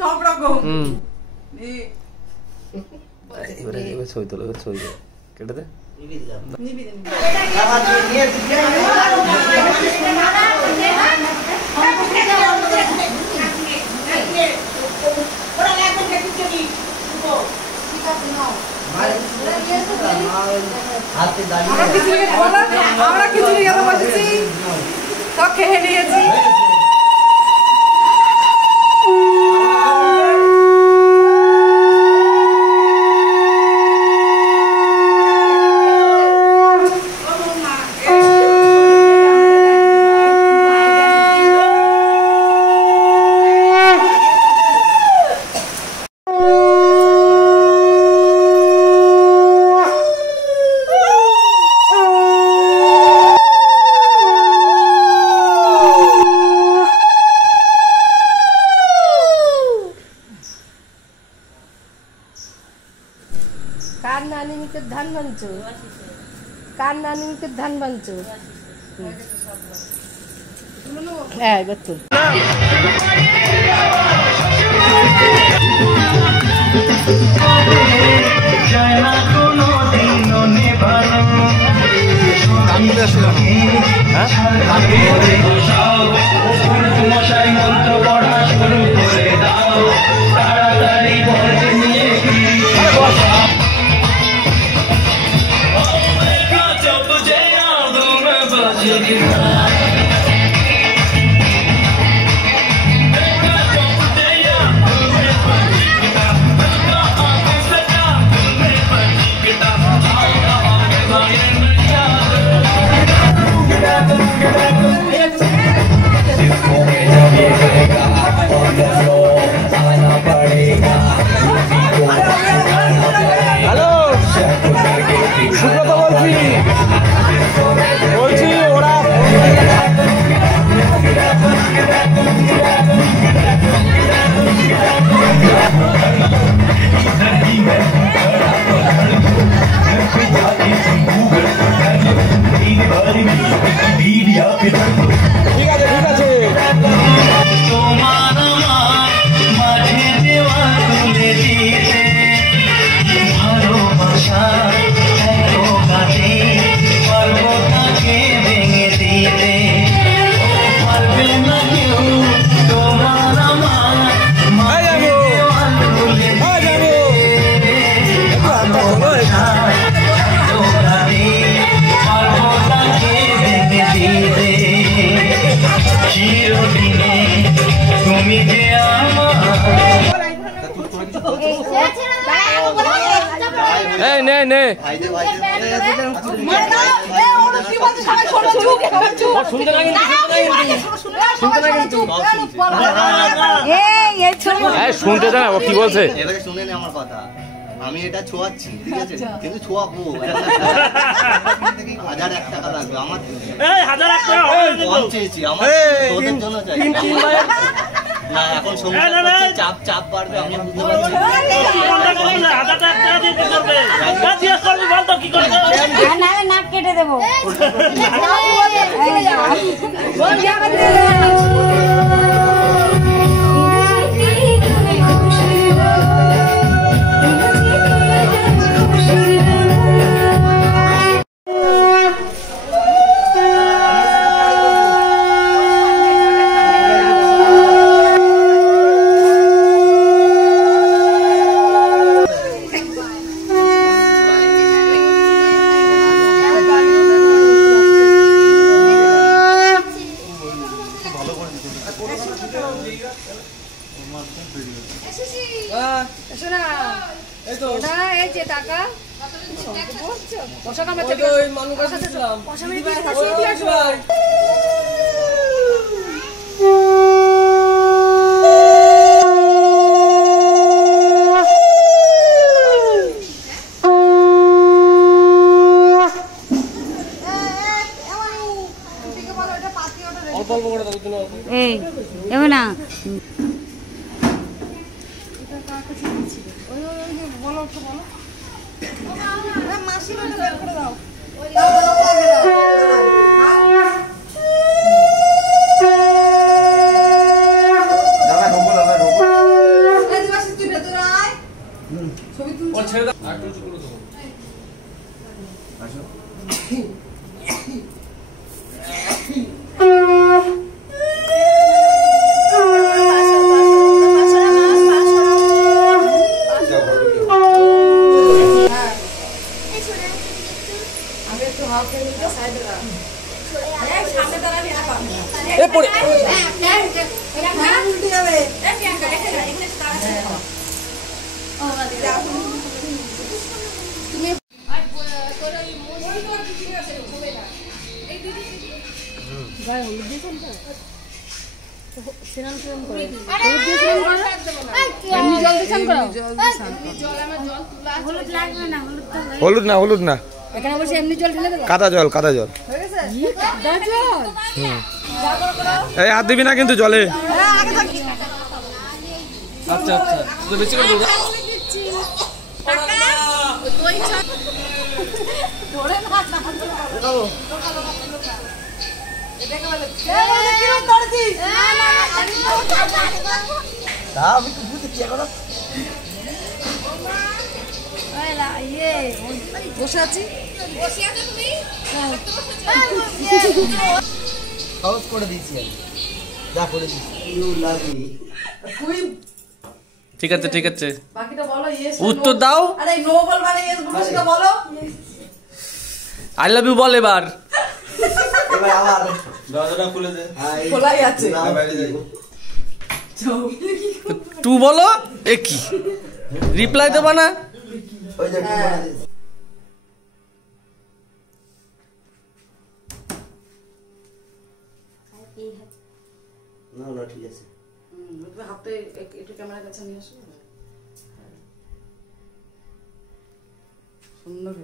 সব রকম এবার ছবি তোলো, এবার ছবি তোলো, কেটে দে। আমরা খিচুড়ি খেতে বসেছি, সব খেয়ে নিয়েছি। কার নানি মিকে ধান বানছো, কার নানি মিকে ধান বানছো। হ্যাঁ বেতুল শুনতে দাও ও কি বলছে। এবারে শুনে নে আমার কথা, আমি এটা ছোঁয়াচ্ছি ঠিক আছে, কিন্তু ছোঁয়াবো 1001 টাকা লাগবে আমার। এই 1001 টাকা কম চেয়েছি আমার, তোদের জন্য চাই না। এখন চাপ চাপ বাড়বে, আমি বুঝতে পারছি। 1000 টাকা দিয়ে কি করবে? জিজ্ঞেস করবি বল তো কি করবে? নালে নাক কেটে দেবো। দাদা আমি একটু হাফ মিনিটে সাইডে দাঁড়াবো। সামনে দাঁড়াবি না পাবি না। এ পড়ে উল্টে যাবে। গায়ে হলুদ দিয়েছেন তো? স্নান টান করে। হলুদ দিয়ে স্নান করো? এমনি জল দিয়ে স্নান করো? হলুদ লাগবে না, হলুদ না এখানে বসে এমনি জল ঢেলে দেবো? কাদা জল কাদা জল? এই হাত দিবি না কিন্তু জলে। আচ্ছা আচ্ছা তো বেশি করে দৌড়া বসে আছি। সহজ করে দিয়েছি আমি যা করে দিয়েছি ঠিক আছে ঠিক আছে বাকিটা বলো ইয়েস উত্তর দাও আরে নো বল মানে ইয়েস বলো সেটা বলো। আই লাভ ইউ বল এবার এবার আবার দরজাটা খুলে দে। খোলাই আছে। বাইরে যাই। টু বলো এ কি রিপ্লাই দেবা না ওই যে একটু করে দিয়েছি। না না ঠিক আছে তুমি হাতে একটু ক্যামেরার কাছে নিয়ে আসো। সুন্দর